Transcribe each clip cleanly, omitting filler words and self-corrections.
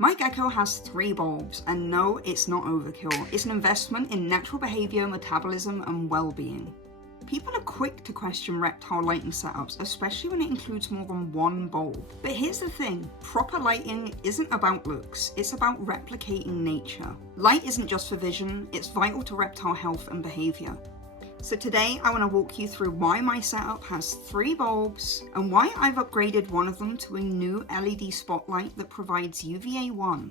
My gecko has 3 bulbs, and no, it's not overkill. It's an investment in natural behavior, metabolism, and well-being. People are quick to question reptile lighting setups, especially when it includes more than 1 bulb. But here's the thing, proper lighting isn't about looks, it's about replicating nature. Light isn't just for vision, it's vital to reptile health and behavior. So today I want to walk you through why my setup has 3 bulbs and why I've upgraded one of them to a new LED spotlight that provides UVA1.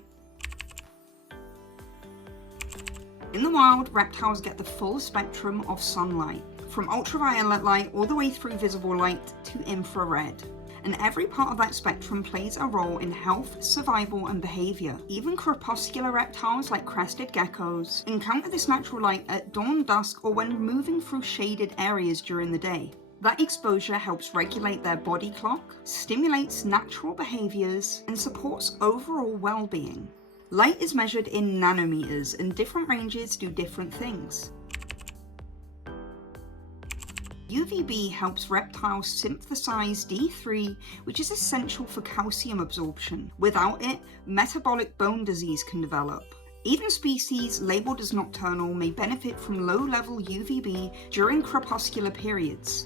In the wild, reptiles get the full spectrum of sunlight, from ultraviolet light all the way through visible light to infrared. And every part of that spectrum plays a role in health, survival, and behavior. Even crepuscular reptiles like crested geckos encounter this natural light at dawn, dusk, or when moving through shaded areas during the day. That exposure helps regulate their body clock, stimulates natural behaviors, and supports overall well-being. Light is measured in nanometers, and different ranges do different things. UVB helps reptiles synthesize D3, which is essential for calcium absorption. Without it, metabolic bone disease can develop. Even species labeled as nocturnal may benefit from low-level UVB during crepuscular periods.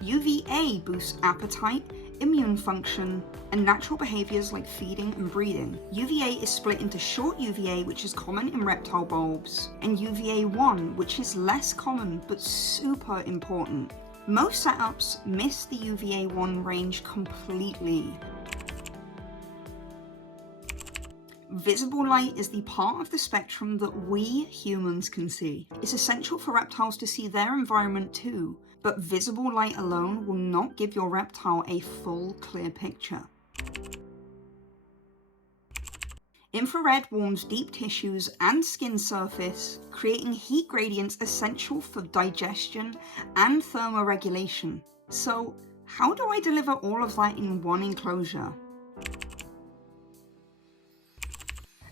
UVA boosts appetite, immune function, and natural behaviors like feeding and breeding. UVA is split into short UVA, which is common in reptile bulbs, and UVA1, which is less common but super important. Most setups miss the UVA1 range completely. Visible light is the part of the spectrum that we humans can see. It's essential for reptiles to see their environment too, but visible light alone will not give your reptile a full, clear picture. Infrared warms deep tissues and skin surface, creating heat gradients essential for digestion and thermoregulation. So, how do I deliver all of that in one enclosure?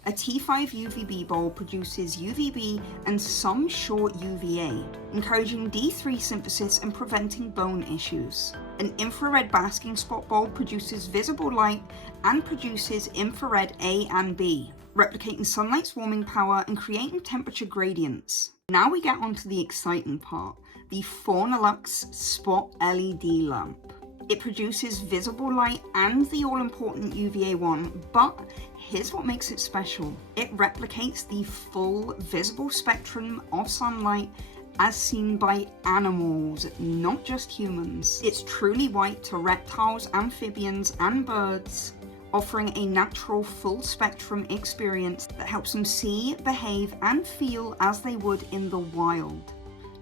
A T5 UVB bulb produces UVB and some short UVA, encouraging D3 synthesis and preventing bone issues. An infrared basking spot bulb produces visible light and produces infrared A and B, replicating sunlight's warming power and creating temperature gradients. Now we get onto the exciting part, the Faunalux spot LED lamp. It produces visible light and the all-important UVA1, but here's what makes it special. It replicates the full visible spectrum of sunlight as seen by animals, not just humans. It's truly white to reptiles, amphibians, and birds, offering a natural full spectrum experience that helps them see, behave, and feel as they would in the wild.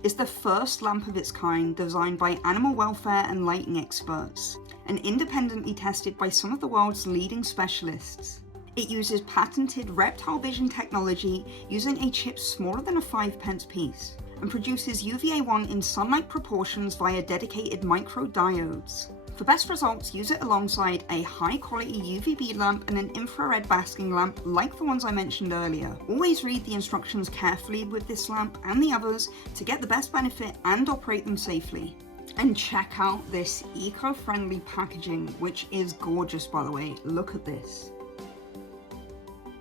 It's the first lamp of its kind designed by animal welfare and lighting experts, and independently tested by some of the world's leading specialists. It uses patented reptile vision technology using a chip smaller than a 5p piece, and produces UVA1 in sunlight proportions via dedicated microdiodes. For best results, use it alongside a high-quality UVB lamp and an infrared basking lamp like the ones I mentioned earlier. Always read the instructions carefully with this lamp and the others to get the best benefit and operate them safely. And check out this eco-friendly packaging, which is gorgeous by the way. Look at this.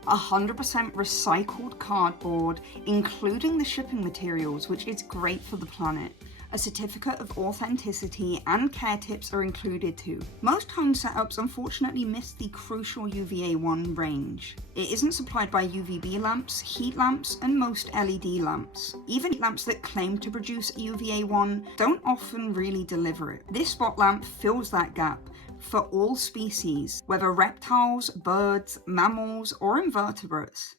100% recycled cardboard, including the shipping materials, which is great for the planet. A certificate of authenticity and care tips are included too. Most home setups unfortunately miss the crucial UVA1 range. It isn't supplied by UVB lamps, heat lamps, and most LED lamps. Even lamps that claim to produce UVA1 don't often really deliver it. This spot lamp fills that gap for all species, whether reptiles, birds, mammals, or invertebrates.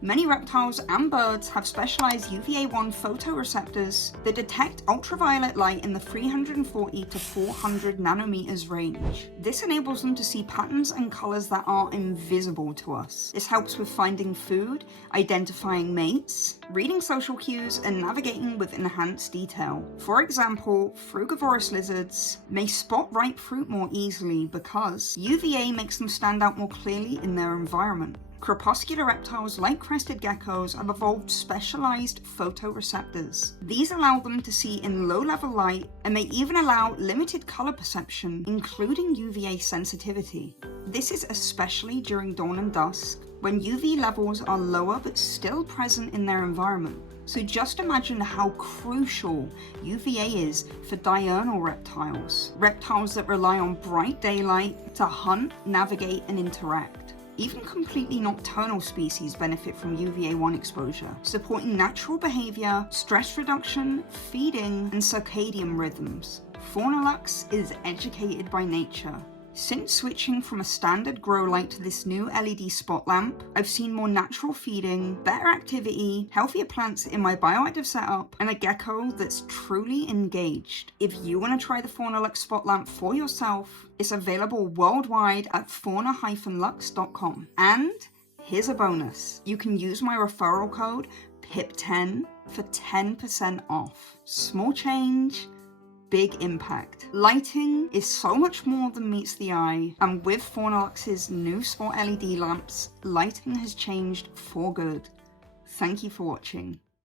Many reptiles and birds have specialized UVA1 photoreceptors that detect ultraviolet light in the 340 to 400 nanometers range. This enables them to see patterns and colors that are invisible to us. This helps with finding food, identifying mates, reading social cues, and navigating with enhanced detail. For example, frugivorous lizards may spot ripe fruit more easily because UVA makes them stand out more clearly in their environment. Crepuscular reptiles like crested geckos have evolved specialized photoreceptors. These allow them to see in low-level light and may even allow limited color perception, including UVA sensitivity. This is especially during dawn and dusk, when UV levels are lower but still present in their environment. So just imagine how crucial UVA is for diurnal reptiles, reptiles that rely on bright daylight to hunt, navigate, and interact. Even completely nocturnal species benefit from UVA1 exposure, supporting natural behavior, stress reduction, feeding, and circadian rhythms. Faunalux is educated by nature. Since switching from a standard grow light to this new LED spot lamp, I've seen more natural feeding, better activity, healthier plants in my bioactive setup, and a gecko that's truly engaged. If you want to try the Faunalux spot lamp for yourself, it's available worldwide at fauna-lux.com. And here's a bonus. You can use my referral code PIP10 for 10% off. Small change, big impact. Lighting is so much more than meets the eye, and with Faunalux's new spot LED lamps, lighting has changed for good. Thank you for watching.